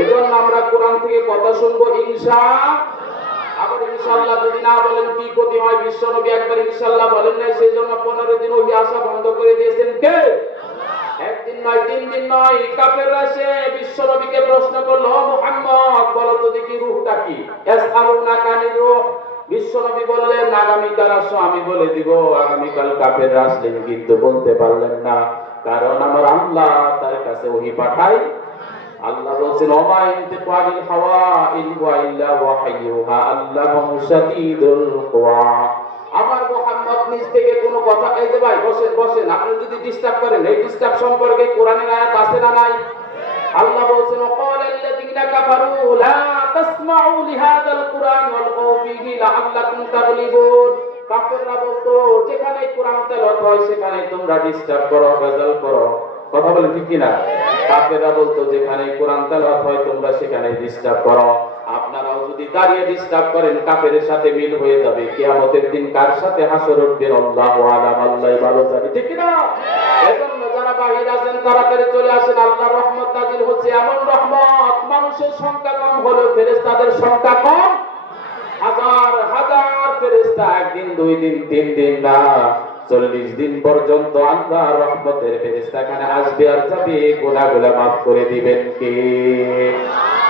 এজন্য আমরা কোরআন থেকে কথা শুনবো আবার ইনশাআল্লাহ যদি না বলেন কি ক্ষতি হয়। বিশ্বনবী একবার ইনশাআল্লাহ বলেন নাই, সেই জন্য 15 দিন ওহী আসা বন্ধ করে দিয়েছেন কে? একদিন নয়, 3 দিন নয়। কাফেররা এসে বিশ্বনবীকে প্রশ্ন করলো, মুহাম্মদ বলো তো দেখি রূহটা কি? ইয়াসআলুনাকা আনির রূহ। বিশ্বনবী বললেন আগামীকাল আসো, আমি বলে দিব। আগামীকাল কাফেররা আসলেন কিন্তু বলতে পারলেন না, কারণ আমার আল্লাহ তার কাছে ওহী পাঠায়। আল্লাহ বলেন ওমা ইনতিকু আনিল হাওয়া ইন হুয়া ইল্লা ওয়াহয়ুহা আল্লাহু শাদীদুল কুওয়া। আমার মুহাম্মদ নিজ থেকে কোনো কথা, এই যে ভাই বসেন বসেন, আপনি যদি ডিস্টার্ব করেন, এই ডিস্টার্ব সম্পর্কে কোরআনের আয়াত আছে না নাই? আল্লাহ বলেন ওয়াকালাল্লাযীনা কাফারু লা তাসমাউ লিহাযাল কুরআন ওয়ালগাউ ফীহি লাআল্লাকুম তাগলিবুন। কাফেররা বলতো যেখানে কোরআন তেলাওয়াত হয় সেখানে তোমরা ডিস্টার্ব করো, ভেজাল করো। কথা বলেন ঠিক কি না? কাফেররা বলতো যেখানে কোরআন তেলাওয়াত হয় তোমরা সেখানে ডিস্টার্ব করো। আপনারাও যদি দাঁড়িয়ে ডিস্টার্ব করেন কাফেরের সাথে মিল হয়ে যাবে। কিয়ামতের দিন কার সাথে হাসর উঠবে আল্লাহু আলাম, আল্লাহই ভালো জানে, ঠিক কি না? এজন্য যারা বাহির আছেন তাড়াতাড়ি চলে আসেন। আল্লাহর রহমত নাজিল হচ্ছে, এমন রহমত মানুষের সংখ্যা কম হলেও ফেরেশতাদের সংখ্যা কম। হাজার হাজার ফেরেশতা একদিন, 2 দিন, 3 দিন না, 40 দিন পর্যন্ত আল্লাহর রহমতের ফেরেশতা এখানে আসবে আর যাবে, গুনাহগুলো maaf করে দিবেন কে?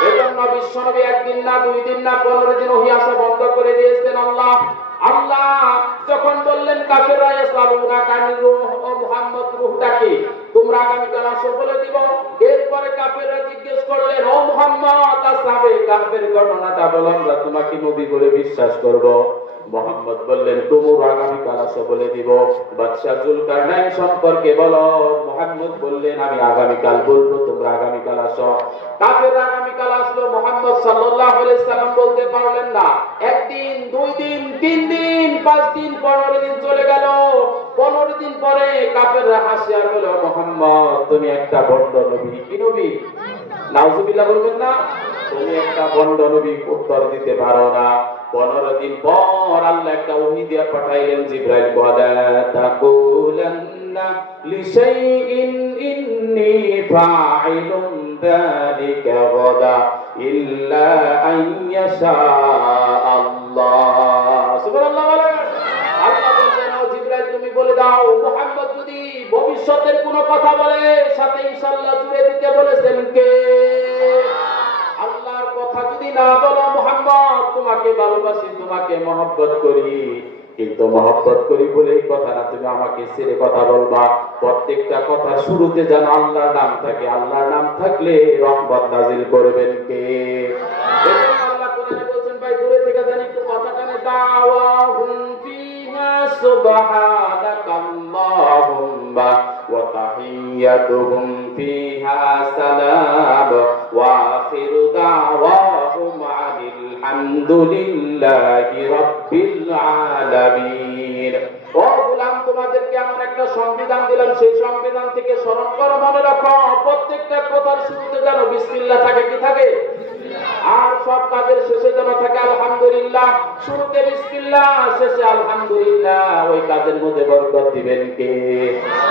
এজন্য বিশ্বনবী একদিন না, 2 দিন না, 15 দিন ওহী আসা বন্ধ করে দিয়েছেন আল্লাহ। আল্লাহ যখন বললেন কাফেররা ইয়াসালুনাকা আনির রূহ, ও মুহাম্মদ রূহটা কি? তোমরা আগামীকাল আসো বলে দিব। এরপরে কাফেররা জিজ্ঞেস করলেন, ও মুহাম্মদ আসহাবে কাফের ঘটনাটা বলো, আমরা তোমাকে নবী বলে বিশ্বাস করব। মুহাম্মদ বললেন তোমরা আগামীকাল আসো বলে দিব। বাদশা জুলকারনাইন সম্পর্কে বলো। মুহাম্মদ বললেন আমি আগামীকাল বলবো, তোমরা আগামীকাল আসো। কাফেররা আগামীকাল আসলো। মুহাম্মদ সাল্লাল্লাহু আলাইহি সাল্লাম বলতে পারলেন না। একদিন, 2 দিন, 3 দিন, 5 দিন, 15 দিন চলে গেল। 15 দিন পরে কাফেররা হাসি আর বলল, মুহাম্মদ তুমি একটা ভণ্ড নবী। কি নবী? নাউজুবিল্লাহ বলবেন না? তুমি একটা ভণ্ড নবী, উত্তর দিতে পারো না। 15 দিন পর আল্লাহ একটা ওহী দিয়ে পাঠাইলেন, জিবরাইল ওয়ালা তাকুলান্না লিশাইইন ইন্নী ফাইলুন যালিকা গাদা ইল্লা আইয়াশা আল্লাহ। সুবহানাল্লাহ বলেন। আল্লাহ বললেন ও জিবরাইল তুমি বলে দাও, মুহাম্মদ যদি ভবিষ্যতের কোনো কথা বলে সাথে ইনশাআল্লাহ জুড়ে দিতে বলেছেন কে? আল্লাহর কথা যদি না বলো, মুহাম্মদ তোমাকে ভালোবাসি, তোমাকে মহব্বত করি, কিন্তু মহব্বত করি বলে এই কথা না, তুমি আমাকে ছেড়ে কথা বলবা। প্রত্যেকটা কথার শুরুতে যেন আল্লাহর নাম থাকে। আল্লাহর নাম থাকলে রহমত নাজিল করবেন কে? আল্লাহ কোরআনে বলছেন, ভাই দূরে থেকে জানি একটু কথা কানে দাওয়াহুম ফিহা সুবহানাকাল্লাহুম্মা ওয়া তাহিয়াতুহুম ফিহা সালাম ওয়া আখিরু দাওয়াহুম আনিল হামদুলিল্লাহি রাব্বিল আলামিন। ও গোলাম তোমাদেরকে এমন একটা সংবিধান দিলাম, সেই সংবিধান থেকে স্মরণ করো, মনে রাখো প্রত্যেকটা কথার শুরুতে যেন বিসমিল্লাহ থাকে। কি থাকে? আর সব কাজের শেষে যেন থাকে আলহামদুলিল্লাহ। শুরুতে বিসমিল্লাহ, শেষে আলহামদুলিল্লাহ। ওই কাজের মধ্যে বরকত দিবেন কে?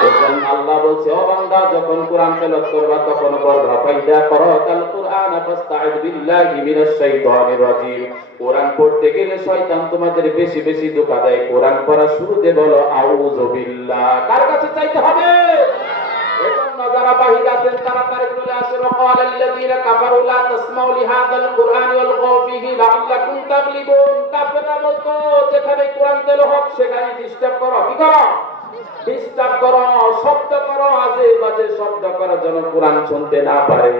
এজন্য আল্লাহ বলছে, ও বান্দা যখন কোরআন তেলাওয়াত করবা তখন পড়বা ফাইদা করাতাল কুরআন ফাস্তাইদ বিল্লাহি মিনাশ শাইতানির রাজিম। কোরআন পড়তে গেলে শয়তান তোমাদের বেশি বেশি ধোঁকা দেয়। কোরআন পড়া শুরুতে বলো আউযু বিল্লাহ। কার কাছে চাইতে হবে? এজন্য যারা বাহির আছেন তাড়াতাড়ি চলে আসেন। ওয়াকালাল্লাযীনা কাফারু লা তাসমাউ লিহাযাল কুরআনি ওয়ালগাউ ফীহি লাআল্লাকুম তাগলিবুন। কাফেররা বলতো যেখানে কোরআন তেলাওয়াত সেখানে ডিস্টার্ব করো। কি করো? ডিস্টার্ব করো, শব্দ করো, আজে বাজে শব্দ করো যেন কোরআন শুনতে না পারে।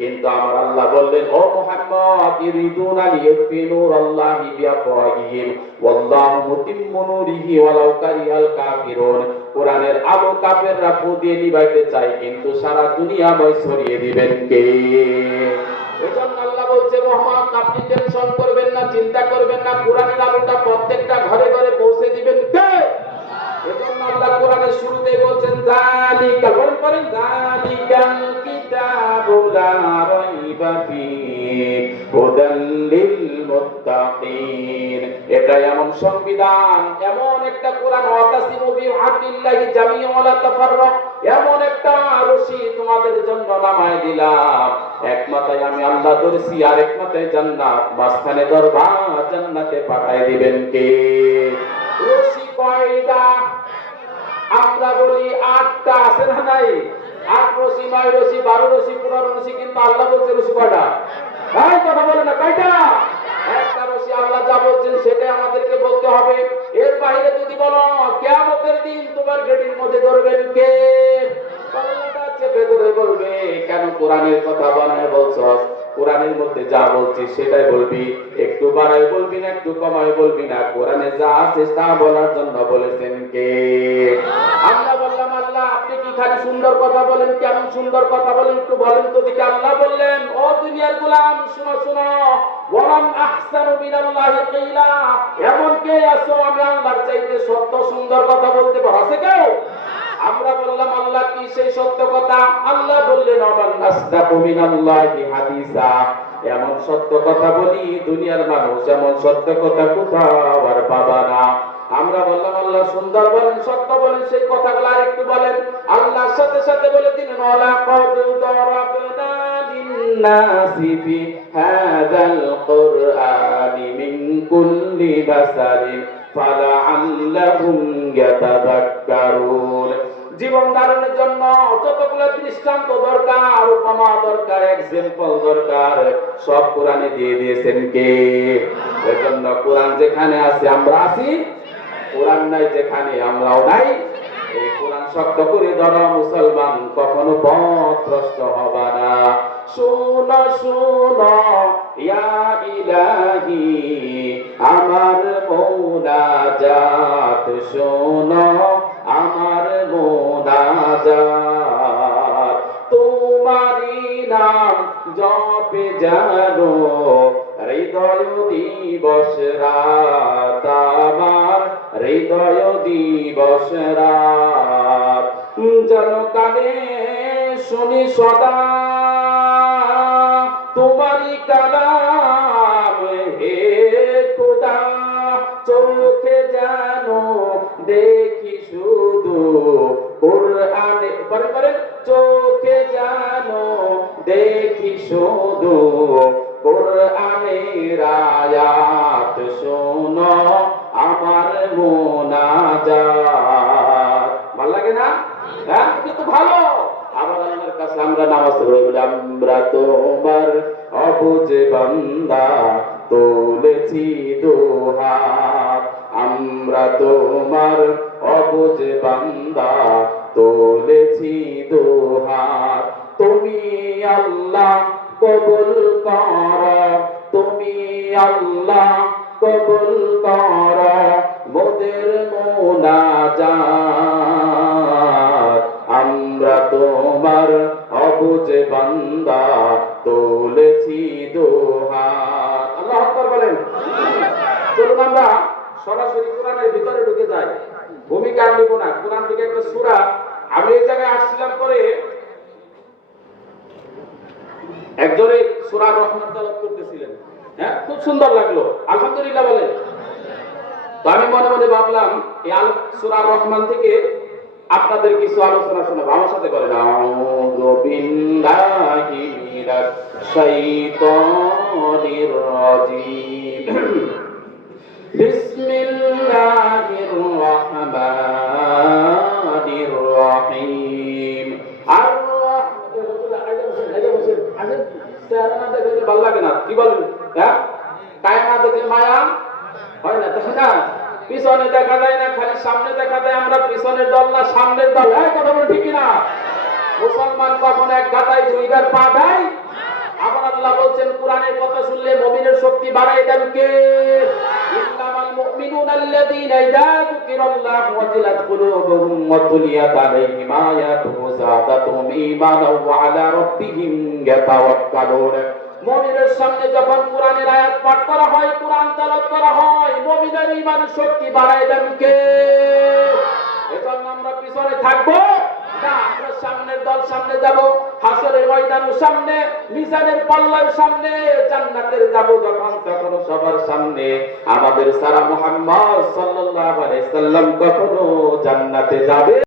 কিন্তু আমার আল্লাহ বললেন, ও মুহাম্মদ ইরিদুনা লিয়াতফি নূরাল্লাহি বিআফওয়াহিহিম ওয়াল্লাহু মুতিম্মু নূরিহি ওয়ালাউ কারিহাল কাফিরুন। কোরআনের আলো কাফেররা ফু দিয়ে নিভাইতে চায়, কিন্তু সারা দুনিয়াময় ছড়িয়ে দিবেন কে? এজন্য আল্লাহ বলছে, মুহাম্মদ আপনি টেনশন করবেন না, চিন্তা করবেন না, কোরআনের আলোটা প্রত্যেকটা ঘরে ঘরে পৌঁছে দিবেন কে? এজন্য আল্লাহ কোরআনের শুরুতে বলছেন যালিকা, বলেন যালিকাল কিতাবু লা রাইবা ফীহি হুদাল লিল মুত্তাকিন। এটা এমন সংবিধান, এমন একটা কোরআন, ওয়াতাসিমু বিহাবলিল্লাহি জামিআন ওয়া লা তাফাররাক, এমন একটা রশি তোমাদের জন্য নামায় দিলাম, এক মাথায় আমি আল্লাহ ধরছি আর এক মাথায় জান্নাত, মাঝখানে ধরবা জান্নাতে পাঠায় দিবেন কে? রশি কয়টা? আমরা বলি 8টা, আছে না নাই? 8 রশি, 9 রশি, 12 রশি, 15 রশি, কিন্তু আল্লাহ বলছে রশি কয়টা? ভাই কথা বলে না, কয়টা? একটা রশি। আল্লাহ যা বলছেন সেটাই আমাদেরকে বলতে হবে। এর বাইরে যদি বলো কিয়ামতের দিন তোমার গেটির মধ্যে ধরবেন কে? পাল্লাটা চেপে ধরে বলবে, কেন কোরআনের কথা বানায় বলছস? কোরআনের মধ্যে যা বলছি সেটাই বলবি, একটু বাড়াই বলবি না, একটু কমাই বলবি না। কোরআনে যা আছে তা বলার জন্য বলেছেন কে? আমরা বললাম আল্লাহ আপনি কি খালি সুন্দর কথা বলেন? কেমন সুন্দর কথা বলেন একটু বলেন তো দেখি। আল্লাহ বললেন, ও দুনিয়ার গোলাম শুনো শুনো, ওয়ামান আহসানু মিনাল্লাহি কিলা, এমন কে আছো আমি আল্লাহর চাইতে সত্য সুন্দর কথা বলতে পারো? আছে কেউ? আমরা বললাম আল্লাহ কি সেই সত্য কথা? আল্লাহ বললেন, ওয়ামান আসদাকু মিনাল্লাহি হাদিসা, এমন সত্য কথা বলি দুনিয়ার মানুষ এমন সত্য কথা কোথাও আর পাবা না। আমরা বললাম আল্লাহ সুন্দর বলেন, সত্য বলেন, সেই কথাগুলো আরেকটু বলেন। আল্লাহর সাথে সাথে বলে দিলেন, ওয়ালা কদ দারাবনা লিন-নাসি ফি হাযাল কুরআনি মিন কুল্লি মাসালিন ফালাআল্লাহুম ইয়াতাযাক্কারুন। জীবন ধারণের জন্য যতগুলো দৃষ্টান্ত দরকার, উপমা দরকার, এক্সাম্পল দরকার, সব কোরআনে দিয়ে দিয়েছেন কে? এজন্য কোরআন যেখানে আছে আমরা আছি, কোরআন নাই যেখানে আমরাও নাই। এই কোরআন শক্ত করে ধরো মুসলমান, কখনো পথভ্রষ্ট হবা না। শুনো শুনো ইয়া ইলাহি আমার মুনাজাত, শোনো আমার মুনাজাত, তোমারি নাম জপে জানো হৃদয় দিবস রাত, আমার হৃদয় দিবস রাত, যেন কানে শুনি সদা তোমারি কালাম হে খোদা, চোখে জানো দেখি শুধু কোরআনে, পরে পরে চোখে জানো দেখি শুধু কোরআনের আয়াত, শোনো আমার মুনাজাত। ভালো লাগে না? হ্যাঁ, কিন্তু ভালো। আবার আল্লাহর কাছে আমরা নামাজ পড়ে বলি, আমরা তোমার অবুঝ বান্দা তুলেছি দুহাত, আমরা তোমার অবুঝ বান্দা তুলেছি দুহাত, তুমি আল্লাহ কবুল কর, তুমি আল্লাহ কবুল কর মোদের মুনাজাত, আমরা তোমার অবুঝ বান্দা তুলেছি দুহাত। আল্লাহু আকবার বলেন। চলুন আমরা সরাসরি কোরআনের ভিতরে ঢুকে যাই, ভূমিকা নিব না। কোরআন থেকে একটা সূরা, আমি এই জায়গায় আসছিলাম করে একজনে সূরা রহমান তেলাওয়াত করতেছিলেন, হ্যাঁ খুব সুন্দর লাগলো, আলহামদুলিল্লাহ বলেন। তো আমি মনে মনে ভাবলাম এই সূরা রহমান থেকে আপনাদের কিছু আলোচনা শোনাবো। আমার সাথে বলেন, আউযু বিল্লাহি মিনাশ শাইতানির রাজীম, বিসমিল্লাহির রহমানির রহিম। ভালো লাগে না? কি বলেন? হ্যাঁ, কায় না দেখলে মায়া হয় না, তাই না? পিছনে দেখা যায় না, খালি সামনে দেখা যায়। আমরা পিছনের দল না সামনের দল? হ্যাঁ, কথা বলে ঠিক না? মুসলমান কখন এক গাদায় দুইবার পা দেয়? আবার আল্লাহ বলছেন কোরআনের কথা শুনলে মুমিনের শক্তি বাড়ায় দেন কে? ইন্নামাল মুমিনুনা আল্লাযীনা ইযা যুকিরাল্লাহু ওয়াজিলাত কুলুবুহুম ওয়া তুলিয়াত আলাইহিম আয়াতুহু যাদাতুহুম ঈমানান ওয়া আলা রাব্বিহিম ইয়াতাওয়াক্কালুন। মুমিনের সামনে যখন কোরআনের আয়াত পাঠ করা হয়, কোরআন তেলাওয়াত করা হয়, মুমিনের ঈমানের শক্তি বাড়ায় দেন কে? এজন্য আমরা পিছনে থাকবো না, আমরা সামনের দল, সামনে যাব। হাসরের ময়দানের সামনে, মিজানের পাল্লার সামনে, জান্নাতের যাব যখন, তখন সবার সামনে। আমাদের সারা মুহাম্মদ সাল্লাল্লাহু আলাইহি সাল্লাম কখনো জান্নাতে যাবে